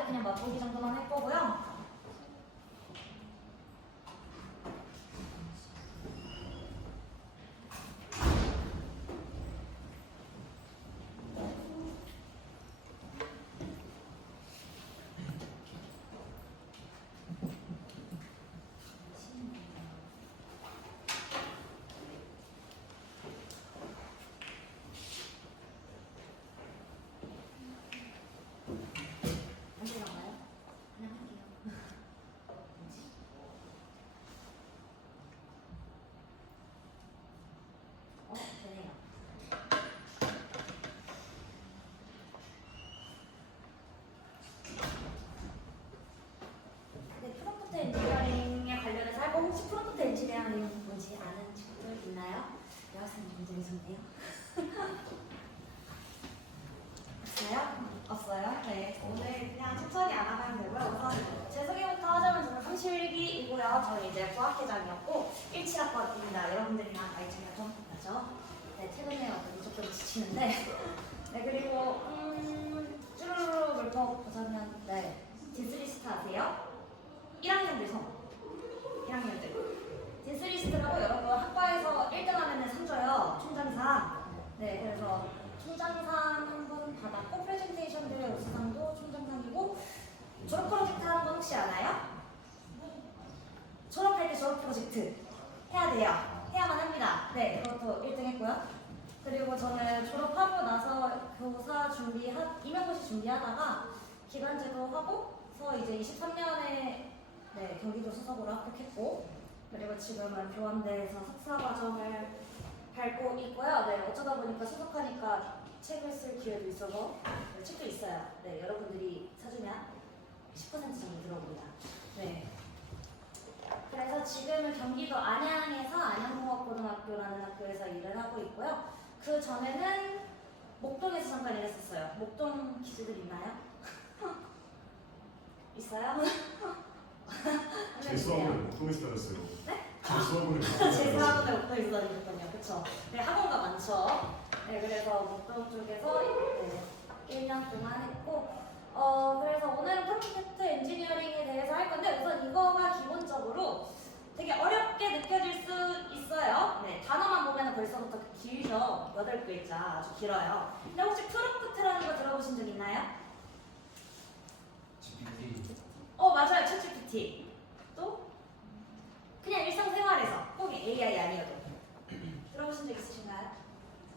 아직 그냥 맛보기 정도만 할 거고요. 엔지니어링에 관련해서 할거 혹시 프롬프트 엔지니어링이 뭔지 아는 친구들 있나요? 여학생이 굉장히 좋네요. 없어요? 없어요? 네. 오늘 그냥 천천히 알아가면 되고요. 우선 제 소개부터 하자면 저는 31기이고요. 저는 이제 부학회장이었고 17학번입니다. 여러분들이랑 나이 차이가 좀 나죠? 네, 최근에 무조건 지치는데 네, 그리고 쭈루루 읊어보자면 네, 디스리스트 아세요? 1학년들 성 1학년들 디스리스트라고 여러분 학과에서 1등 하면 상 줘요. 총장상. 네, 그래서 총장상 한 번 받았고 프레젠테이션들의 우수상도 총장상이고 졸업 프로젝트 하는 건 혹시 아나요? 졸업할 때 졸업 프로젝트 해야 돼요. 해야만 합니다. 네, 그것도 1등 했고요. 그리고 저는 졸업하고 나서 교사 임용고시 준비하다가 기간제도 하고서 이제 23년에 네, 경기도 수석으로 합격했고 그리고 지금은 교환대에서 석사과정을 밟고 있고요. 네, 어쩌다 보니까 수석하니까 책을 쓸 기회도 있어서 네, 책도 있어요. 네, 여러분들이 사주면 10% 정도 들어옵니다. 네. 그래서 지금은 경기도 안양에서 안양공업고등학교라는 학교에서 일을 하고 있고요. 그 전에는 목동에서 잠깐 일했었어요. 목동 기수들 있나요? 있어요? 제 수학을 목동에서 다녔어요. 네? 제 수학을 제 수학을 목동에서 다녔거든요. 그쵸? 네, 학원가 많죠. 네, 그래서 목동 쪽에서 네, 1년 동안 했고 그래서 오늘은 프롬프트 엔지니어링에 대해서 할 건데 우선 이거가 기본적으로 되게 어렵게 느껴질 수 있어요. 네, 단어만 보면 벌써부터 길죠. 8글자 아주 길어요. 근데 혹시 프롬프트라는 거 들어보신 적 있나요? GPT. 맞아요. 챗GPT. 또? 그냥 일상생활에서 꼭 AI 아니어도 들어보신 적 있으신가요?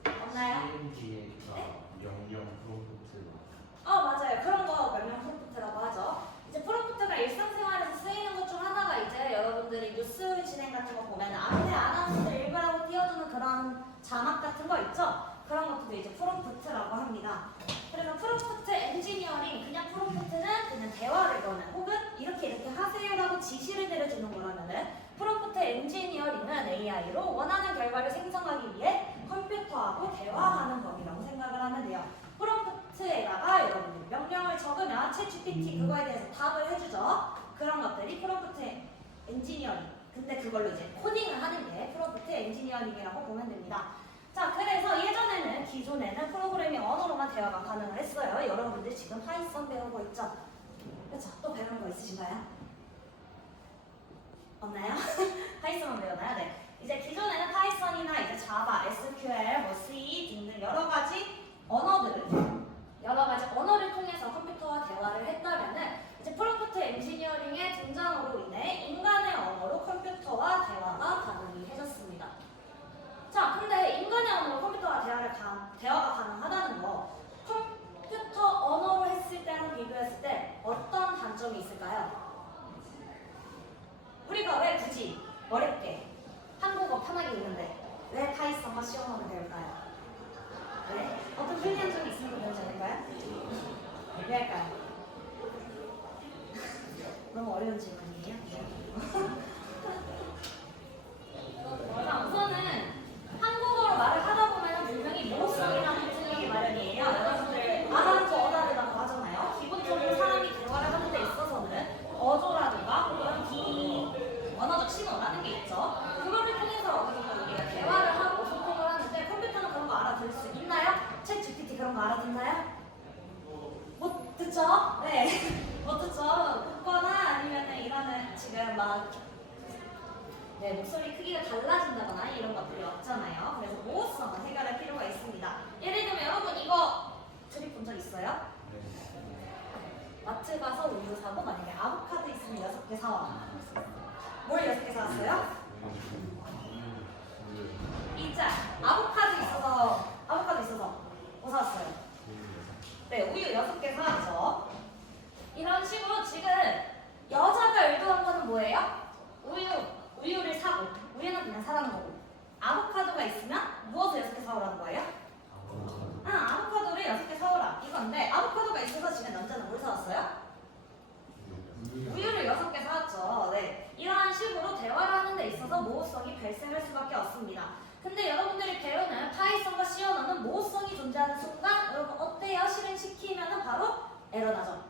없나요? CMD에서 명령 프롬프트. 맞아요. 그런 거 명령 프롬프트라고 하죠. 이제 프롬프트가 일상생활에서 쓰이는 것 중 하나가 이제 여러분들이 뉴스 진행 같은 거 보면 앞에 아나운서들 일부라고 띄워주는 그런 자막 같은 거 있죠? 그런 것도 이제 프롬프트라고 합니다. 그래서 프롬프트 엔지니어링, 그냥 프롬프트는 그냥 대화를 거는 혹은 이렇게 하세요라고 지시를 내려주는 거라면은 프롬프트 엔지니어링은 AI로 원하는 결과를 생성하기 위해 컴퓨터하고 대화하는 법이라고 생각을 하면 돼요. 프롬프트에다가 여러분들이 명령을 적으면 챗GPT 그거에 대해서 답을 해주죠. 그런 것들이 프롬프트 엔지니어링. 근데 그걸로 이제 코딩을 하는 게 프롬프트 엔지니어링이라고 보면 됩니다. 자, 그래서 예전에는 기존에는 프로그래밍 언어로만 대화가 가능을 했어요. 여러분들 지금 파이썬 배우고 있죠? 그렇죠? 또 배우는 거 있으신가요? 없나요? 파이썬만 배우나요? 네. 이제 기존에는 파이썬이나 이제 자바, SQL, 뭐 C 등등 여러 가지 언어를 통해서 컴퓨터와 대화를 했다면은 이제 프롬프트 엔지니어링의 등장으로 인해 인간의 언어로 컴퓨터와 대화가 가능해졌습니다. 자, 근데 인간의 언어로 컴퓨터와 대화가 가능하다는 거 컴퓨터 언어로 했을 때랑 비교했을 때 어떤 단점이 있을까요? 우리가 왜 굳이 어렵게 한국어 편하게 읽는데 왜 파이썬과 시험어를 배울까요? 네? 어떤 편리한 점이 있으니까 배우지 않을까요? 왜 할까요? 너무 어려운 질문이에요? 자, 우선은 한국어로 말을 하다 보면 분명히 모성이라는 생각이 마련이에요. 여러분들 알아듣고 어다르다고 하잖아요. 기본적으로 사람이 대화를 하는 데 있어서는 어조라든가 혹은 언어적 신호라는 게 있죠. 그거를 통해서 어느 정도 우리가 대화를 하고 소통을 하는데 컴퓨터는 그런 거 알아들을 수 있나요? 챗 GPT 그런 거 알아듣나요? 못 듣죠? 네. 어쩌죠? 듣거나 아니면은 이거는 지금 막 목소리 크기가 달라진다거나 이런 것들이 없잖아요. 그래서 모호성을 해결할 필요가 있습니다. 예를 들면 여러분 이거 드립 본 적 있어요? 마트 가서 우유 사고 만약에 아보카도 있으면 6개 사와. 뭘 6개 사왔어요? 있자. 아보카도 있어서 뭐 사왔어요? 네, 우유 6개 사왔죠. 이런 식으로 지금 여자가 의도한 거는 뭐예요? 우유를 사고, 우유는 그냥 사라는 거고, 아보카도가 있으면 무엇을 6개 사오라는 거예요? 아보카도를 6개 사오라 이건데, 아보카도가 있어서 지금 남자는 뭘 사왔어요? 우유를 6개 사왔죠. 네. 이러한 식으로 대화를 하는 데 있어서 모호성이 발생할 수밖에 없습니다. 근데 여러분들이 배우는 파이썬과 C 언어는 모호성이 존재하는 순간 여러분 어때요? 실행시키면 바로 에러 나죠.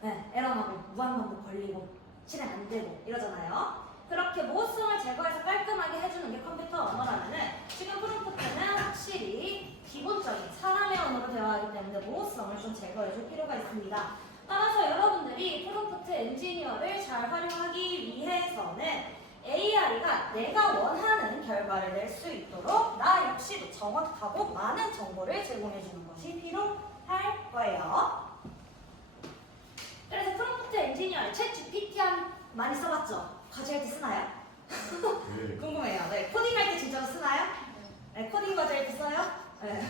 네, 에러 나고 무한반복 걸리고 실행 안 되고 이러잖아요. 그렇게 모호성을 제거해서 깔끔하게 해주는 게 컴퓨터 언어라면은 지금 프롬프트는 확실히 기본적인 사람의 언어로 대화하기 때문에 모호성을 좀 제거해줄 필요가 있습니다. 따라서 여러분들이 프롬프트 엔지니어를 잘 활용하기 위해서는 AI가 내가 원하는 결과를 낼 수 있도록 나 역시도 정확하고 많은 정보를 제공해주는 것이 필요할 거예요. 그래서 프롬프트 엔지니어를 챗 GPT 많이 써봤죠? 과제할 때 쓰나요? 네. 궁금해요. 네, 코딩할 때 진짜로 쓰나요? 네, 코딩 과제할 때 써요? 네.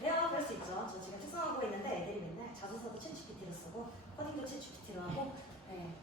네요, 그럴 수 있죠. 저 지금 특성하고 있는데 애들이 맨날 자소서도 챗 GPT로 쓰고 코딩도 챗 GPT로 하고. 네.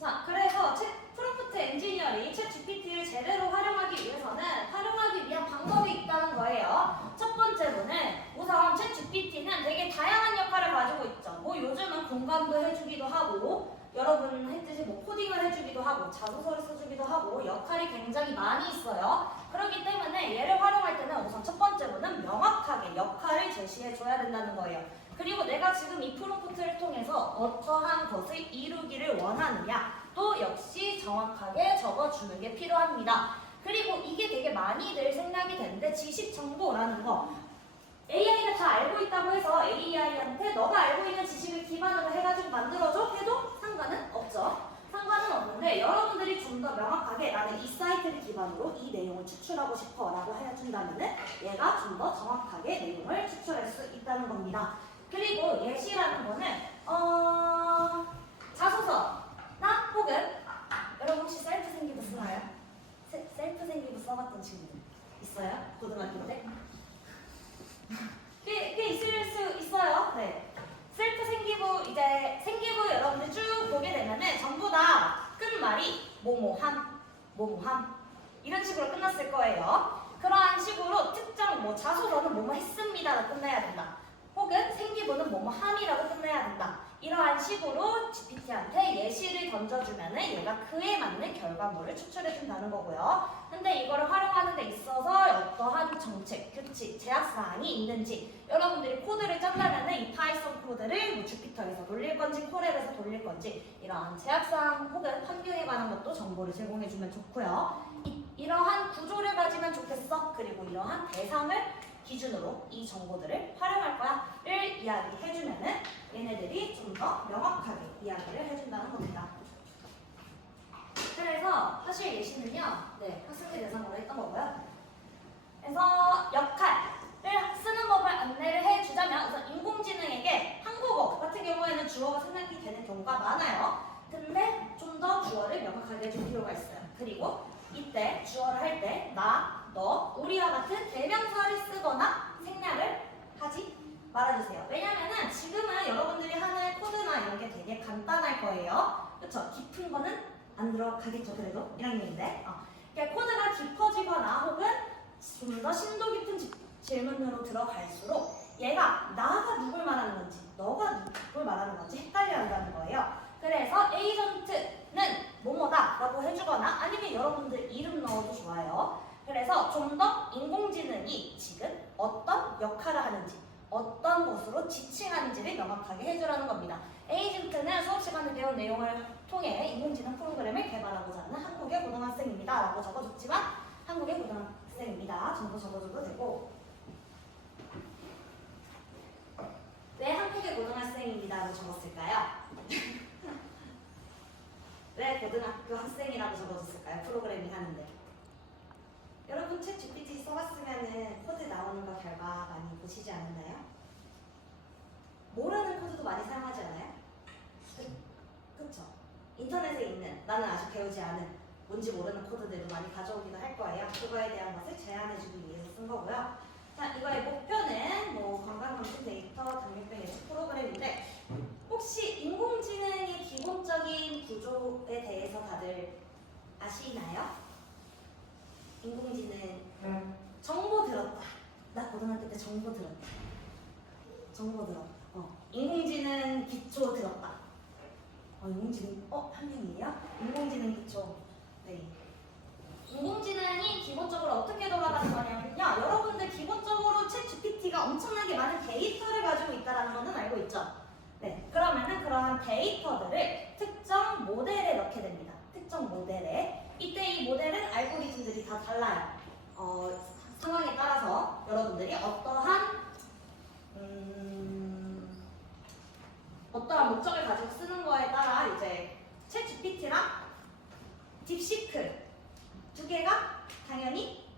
자, 그래서 프롬프트 엔지니어링 챗 GPT를 제대로 활용하기 위해서는 활용하기 위한 방법이 있다는 거예요. 첫 번째로는 우선 챗 GPT는 되게 다양한 역할을 가지고 있죠. 뭐 요즘은 공감도 해주기도 하고 여러분 했듯이 뭐 코딩을 해주기도 하고 자소서를 써주기도 하고 역할이 굉장히 많이 있어요. 그렇기 때문에 얘를 활용할 때는 우선 첫 번째로는 명확하게 역할을 제시해줘야 된다는 거예요. 그리고 내가 지금 이 프롬프트를 통해서 어떠한 것을 이루기를 원하느냐 또 역시 정확하게 적어주는 게 필요합니다. 그리고 이게 되게 많이들 생략이 되는데 지식 정보라는 거 AI가 다 알고 있다고 해서 AI한테 너가 알고 있는 지식을 기반으로 해가지고 만들어줘 해도 상관은 없죠. 상관은 없는데 여러분들이 좀 더 명확하게 나는 이 사이트를 기반으로 이 내용을 추출하고 싶어 라고 해준다면은 얘가 좀 더 정확하게 내용을 추출할 수 있다는 겁니다. 그리고 예시라는 거는 자소서나 혹은 여러분 혹시 셀프 생기부 쓰나요? 셀프 생기부 써봤던 친구들 있어요? 고등학교 때? 꽤 있을 수 있어요. 네. 셀프 생기부 이제 생기부 여러분들 쭉 보게 되면은 전부 다 끝말이 뭐뭐함, 뭐뭐함 이런 식으로 끝났을 거예요. 그러한 식으로 특정 뭐 자소서는 뭐뭐 했습니다가 끝나야 된다. 혹은 생기부는 뭐뭐함이라고 끝내야 된다. 이러한 식으로 GPT한테 예시를 던져주면은 얘가 그에 맞는 결과물을 추출해준다는 거고요. 근데 이거를 활용하는 데 있어서 어떠한 정책, 규칙, 제약사항이 있는지 여러분들이 코드를 짠다면은 이 파이썬 코드를 뭐 주피터에서 돌릴 건지 코렐에서 돌릴 건지 이러한 제약사항 혹은 환경에 관한 것도 정보를 제공해주면 좋고요. 이러한 구조를 가지면 좋겠어. 그리고 이러한 대상을 기준으로 이 정보들을 활용할 거야를 이야기해주면은 얘네들이 좀 더 명확하게 이야기를 해준다는 겁니다. 그래서 사실 예시는요, 학생들 대상으로 했던 거고요. 그래서 역할을 쓰는 법을 안내를 해주자면 우선 인공지능에게 한국어 같은 경우에는 주어가 생략이 되는 경우가 많아요. 근데 좀 더 주어를 명확하게 해줄 필요가 있어요. 그리고 이때 주어를 할 때 나, 너, 우리와 같은 대명사를 쓰거나 생략을 하지 말아주세요. 왜냐면은 지금은 여러분들이 하는 코드나 이런 게 되게 간단할 거예요. 그쵸? 깊은 거는 안 들어가겠죠, 그래도 1학년인데. 코드가 깊어지거나 혹은 좀 더 심도 깊은 질문으로 들어갈수록 얘가 나가 누굴 말하는 건지 너가 누굴 말하는 건지 헷갈려 한다는 거예요. 그래서 에이전트는 뭐뭐다 라고 해주거나 아니면 여러분들 이름 넣어도 좋아요. 그래서 좀 더 인공지능이 지금 어떤 역할을 하는지 어떤 것으로 지칭하는지를 명확하게 해주라는 겁니다. 에이전트는 수업 시간에 배운 내용을 통해 인공지능 프로그램을 개발하고자 하는 한국의 고등학생입니다 라고 적어줬지만 한국의 고등학생입니다 정도 적어줘도 되고 왜 한국의 고등학생입니다 적었을까요? 왜 고등학교 학생이라고 적어줬을까요? 프로그래밍 하는데. 여러분 챗 GPT 써봤으면은 코드 나오는 거 결과 많이 보시지 않았나요? 모르는 코드도 많이 사용하지 않아요? 그쵸? 인터넷에 있는 나는 아직 배우지 않은 뭔지 모르는 코드들도 많이 가져오기도 할 거예요. 그거에 대한 것을 제안해주기 위해서 쓴 거고요. 자, 이거의 목표는 뭐 건강검진 데이터, 당뇨병 예측 프로그램인데 혹시 인공지능의 기본적인 구조에 대해서 다들 아시나요? 인공지능 정보 들었다. 나 고등학교 때 정보 들었다. 정보 들었다. 인공지능 기초 들었다. 인공지능 한 명이에요? 인공지능 기초. 네. 인공지능이 기본적으로 어떻게 돌아가는 거냐면요. 여러분들 기본적으로 챗 GPT가 엄청나게 많은 데이터를 가지고 있다는 거는 알고 있죠? 네. 그러면은 그러한 데이터들을 특정 모델에 넣게 됩니다. 특정 모델에. 이때 이 모델은 알고리즘들이 다 달라요. 상황에 따라서 여러분들이 어떠한 목적을 가지고 쓰는 거에 따라 이제 챗 GPT랑 딥시크 두 개가 당연히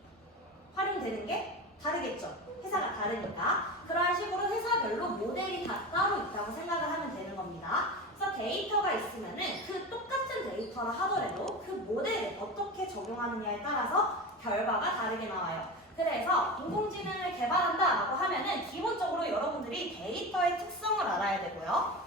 활용되는 게 다르겠죠. 회사가 다르니까. 그런 식으로 회사별로 모델이 다 따로 있다고 생각을 하면 되는 겁니다. 그래서 데이터가 있으면은 그 똑같은 데이터라 하더라도 그 모델에 어떻게 적용하느냐에 따라서 결과가 다르게 나와요. 그래서 인공지능을 개발한다라고 하면은 기본적으로 여러분들이 데이터의 특성을 알아야 되고요.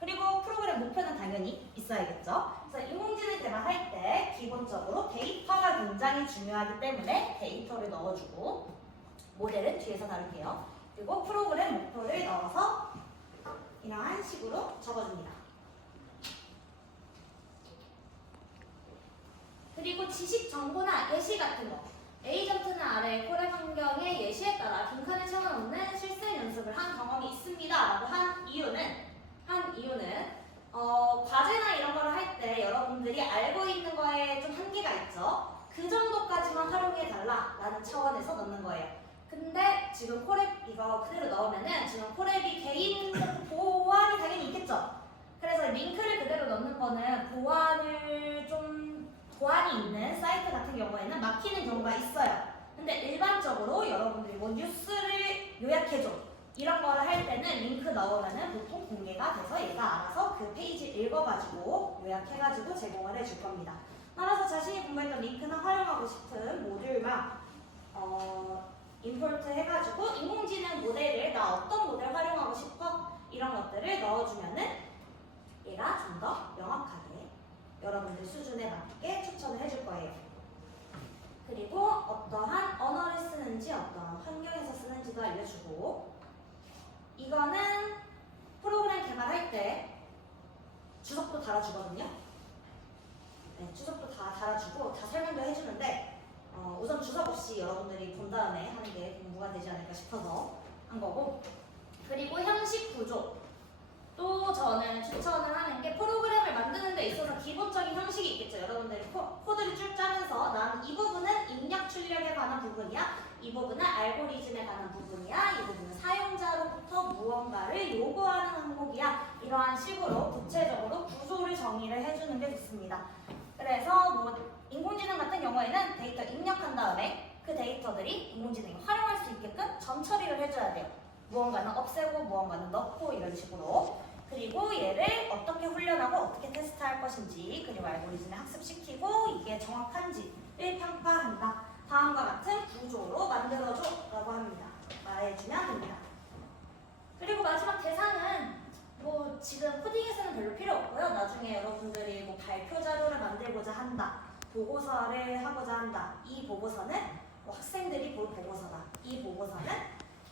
그리고 프로그램 목표는 당연히 있어야겠죠. 그래서 인공지능 개발할 때 기본적으로 데이터가 굉장히 중요하기 때문에 데이터를 넣어주고 모델은 뒤에서 다룰게요. 그리고 프로그램 목표를 넣어서 이러한 식으로 적어줍니다. 그리고 지식 정보나 예시 같은 거 에이전트는 아래 코랩 환경의 예시에 따라 빈칸을 채워넣는 실습 연습을 한 경험이 있습니다 라고 한 이유는 과제나 이런 거를 할 때 여러분들이 알고 있는 거에 좀 한계가 있죠. 그 정도까지만 활용해 달라 라는 차원에서 넣는 거예요. 근데 지금 코랩 이거 그대로 넣으면은 지금 코랩이 개인 보안이 당연히 있겠죠. 그래서 링크를 그대로 넣는 거는 보안이 있는 사이트 같은 경우에는 막히는 경우가 있어요. 근데 일반적으로 여러분들이 뭐 뉴스를 요약해줘 이런 거를 할 때는 링크 넣으면은 보통 공개가 돼서 얘가 알아서 그 페이지 읽어가지고 요약해가지고 제공을 해줄 겁니다. 따라서 자신이 공부했던 링크나 활용하고 싶은 모듈만 임포트 해가지고 인공지능 모델을 나 어떤 모델 활용하고 싶어? 이런 것들을 넣어주면은 얘가 좀 더 명확하게 여러분들 수준에 맞게 추천을 해줄 거예요. 그리고 어떠한 언어를 쓰는지 어떤 환경에서 쓰는지도 알려주고 이거는 프로그램 개발할 때 주석도 달아주거든요. 네, 주석도 다 달아주고 다 설명도 해주는데 우선 주석 없이 여러분들이 본 다음에 하는 게 공부가 되지 않을까 싶어서 한 거고 그리고 형식 구조 또 저는 추천을 하는 게 프로그램을 만드는 데 있어서 기본적인 형식이 있겠죠. 여러분들이 코드를 쭉 짜면서 난 이 부분은 입력 출력에 관한 부분이야. 이 부분은 알고리즘에 관한 부분이야. 이 부분은 사용자로부터 무언가를 요구하는 항목이야. 이러한 식으로 구체적으로 구조를 정의를 해주는 게 좋습니다. 그래서 뭐 인공지능 같은 경우에는 데이터 입력한 다음에 그 데이터들이 인공지능이 활용할 수 있게끔 점 처리를 해줘야 돼요. 무언가는 없애고 무언가는 넣고 이런 식으로 그리고 얘를 어떻게 훈련하고 어떻게 테스트할 것인지 그리고 알고리즘에 학습시키고 이게 정확한지를 평가한다. 다음과 같은 구조로 만들어줘 라고 합니다. 말해주면 됩니다. 그리고 마지막 대상은 뭐 지금 코딩에서는 별로 필요 없고요. 나중에 여러분들이 뭐 발표 자료를 만들고자 한다. 보고서를 하고자 한다. 이 보고서는 뭐 학생들이 볼 보고서다. 이 보고서는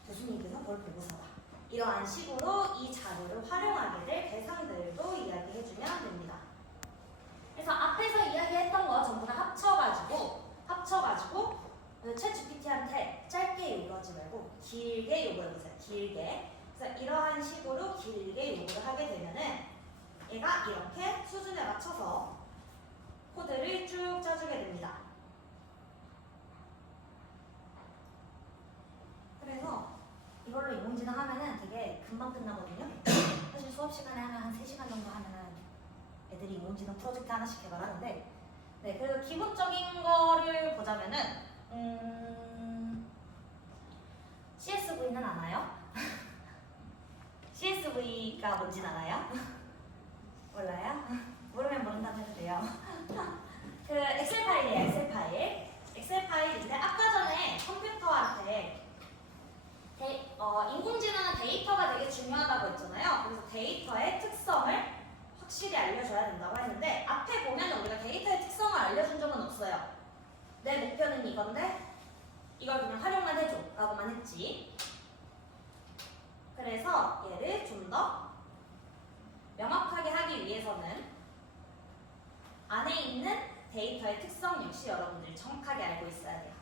교수님께서 볼 보고서다. 이러한 식으로 이 자료를 활용하게 될 대상들도 이야기해주면 됩니다. 그래서 앞에서 이야기했던 거 전부 다 합쳐가지고 챗 GPT한테 짧게 요구하지 말고 길게 요구해보세요. 길게. 그래서 이러한 식으로 길게 요구를 하게 되면은 얘가 이렇게 수준에 맞춰서 코드를 쭉 짜주게 됩니다. 그래서 이걸로 인공지능 하면은 되게 금방 끝나거든요. 사실 수업 수업 시간에 한 3시간 정도 하면은 애들이 인공지능 프로젝트 하나씩 개발하는데, 네, 그래서 기본적인 거를 보자면은 CSV는 아나요? CSV가 뭔진 알아요? 몰라요? 모르면 모른다고 해도 돼요. 그 엑셀 파일이에요, 엑셀 파일. 엑셀 파일인데 아까 전에 컴퓨터한테 인공지능은 데이터가 되게 중요하다고 했잖아요. 그래서 데이터의 특성을 확실히 알려줘야 된다고 했는데 앞에 보면 우리가 데이터의 특성을 알려준 적은 없어요. 내 목표는 이건데 이걸 그냥 활용만 해줘 라고만 했지. 그래서 얘를 좀 더 명확하게 하기 위해서는 안에 있는 데이터의 특성 역시 여러분들이 정확하게 알고 있어야 돼요.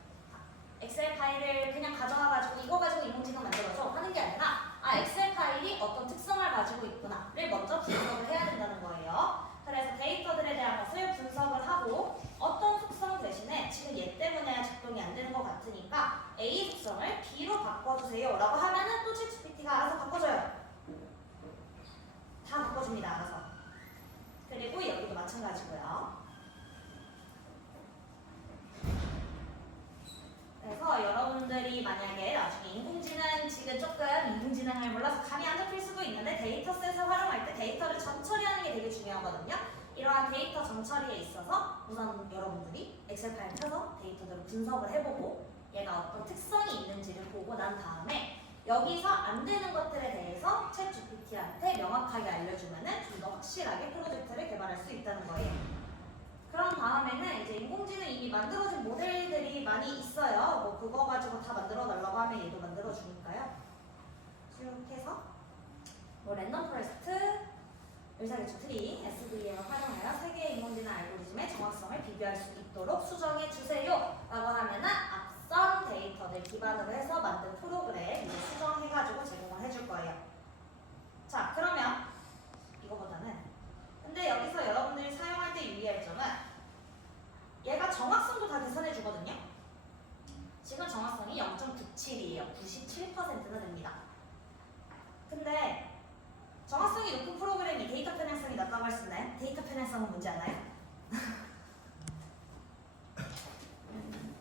엑셀 파일을 그냥 가져와가지고 이거 가지고 인공지능 만들어줘 하는 게 아니라 엑셀 파일이 어떤 특성을 가지고 있구나를 먼저 분석을 해야 된다는 거예요. 그래서 데이터들에 대한 것을 분석을 하고 어떤 속성 대신에 지금 얘 때문에 작동이 안 되는 것 같으니까 A 속성을 B로 바꿔주세요 라고 하면은 또 챗GPT가 알아서 바꿔줘요. 다 바꿔줍니다, 알아서. 그리고 여기도 마찬가지고요. 그래서 여러분들이 만약에 나중에 인공지능 지금 조금 인공지능을 몰라서 감이 안 잡힐 수도 있는데 데이터셋을 활용할 때 데이터를 전처리하는 게 되게 중요하거든요. 이러한 데이터 전처리에 있어서 우선 여러분들이 엑셀 파일 펴서 데이터들을 분석을 해보고 얘가 어떤 특성이 있는지를 보고 난 다음에 여기서 안 되는 것들에 대해서 챗 GPT한테 명확하게 알려주면은 좀 더 확실하게 프로젝트를 개발할 수 있다는 거예요. 그런 다음에는 이제 인공지능 이미 만들어진 모델들이 많이 있어요. 뭐 그거 가지고 다 만들어 달라고 하면 얘도 만들어 주니까요. 쭉 해서 뭐 랜덤 포레스트, 의사결정 트리, SVM을 활용하여 세계의 인공지능 알고리즘의 정확성을 비교할 수 있도록 수정해 주세요 라고 하면은 앞선 데이터들 기반으로 해서 만든 프로그램 이제 수정해가지고 제공을 해줄 거예요. 자, 그러면 이거보다는 근데 여기서 여러분들이 사용할 때 유의할 점은 얘가 정확성도 다 계산해 주거든요. 지금 정확성이 0.97이에요. 97%나 됩니다. 근데 정확성이 높은 프로그램이 데이터 편향성이 낮다고 할 수 있나요? 데이터 편향성은 뭔지 알아요?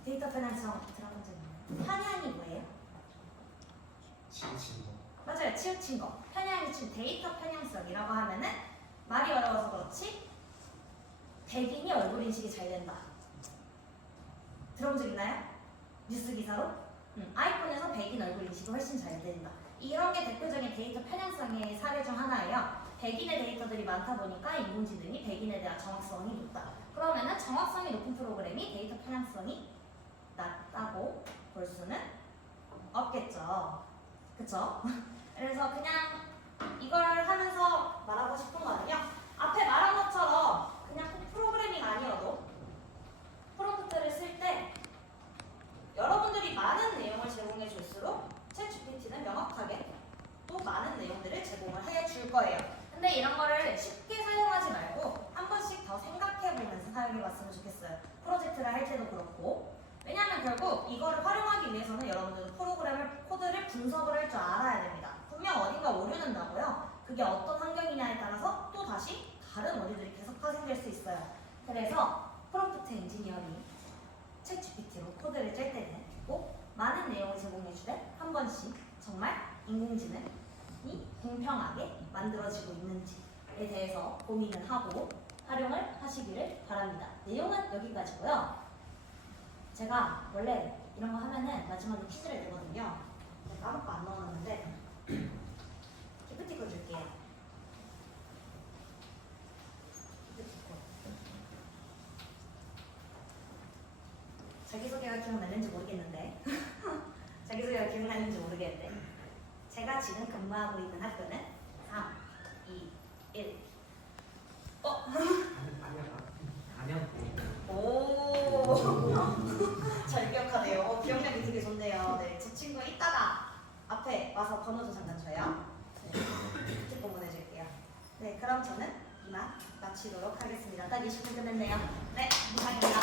데이터 편향성 들어본 적 있나요? 편향이 뭐예요? 치우친 거. 맞아요. 치우친 거. 편향이 지금 데이터 편향성이라고 하면은 말이 어려워서 그렇지 백인이 얼굴 인식이 잘 된다. 들어본 적 있나요? 뉴스 기사로? 아이폰에서 백인 얼굴 인식이 훨씬 잘 된다. 이런 게 대표적인 데이터 편향성의 사례 중 하나예요. 백인의 데이터들이 많다 보니까 인공지능이 백인에 대한 정확성이 높다. 그러면은 정확성이 높은 프로그램이 데이터 편향성이 낮다고 볼 수는 없겠죠. 그쵸? 그래서 그냥 이걸 하면서 말하고 싶은 거는요. 앞에 말한 것처럼 그냥 꼭 프로그래밍 아니어도 프롬프트를 쓸 때 여러분들이 많은 내용을 제공해 줄수록 챗GPT는 명확하게 또 많은 내용들을 제공을 해 줄 거예요. 근데 이런 거를 쉽게 사용하지 말고 한 번씩 더 생각해 보면서 사용해 봤으면 좋겠어요. 프로젝트를 할 때도 그렇고. 왜냐하면 결국 이거를 활용하기 위해서는 여러분들은 프로그램을 코드를 분석을 할 줄 알아야 됩니다. 분명 어딘가 오류는 나고요. 그게 어떤 환경이냐에 따라서 또 다시 다른 오류들이 계속 파생될 수 있어요. 그래서 프롬프트 엔지니어링 챗GPT로 코드를 짤 때는 꼭 많은 내용을 제공해 주되 한 번씩 정말 인공지능이 공평하게 만들어지고 있는지에 대해서 고민을 하고 활용을 하시기를 바랍니다. 내용은 여기까지고요. 제가 원래 이런 거 하면은 마지막에 퀴즈를 내거든요. 제가 까먹고 안 넣어놨는데 기프티콘 줄게요. 기프티콘. 자기소개가 기억나는지 모르겠는데 자기소개가 기억나는지 모르겠는데 제가 지금 근무하고 있는 학교는 3, 2, 1 오 잘 기억하네요. 기억력이 되게 좋네요. 네, 저 친구 이따가 앞에 와서 번호 좀 잠깐 줘요. 네, 기프티콘 보내줄게요. 네, 그럼 저는 이만 마치도록 하겠습니다. 딱 20분 끝냈네요. 네, 이상입니다.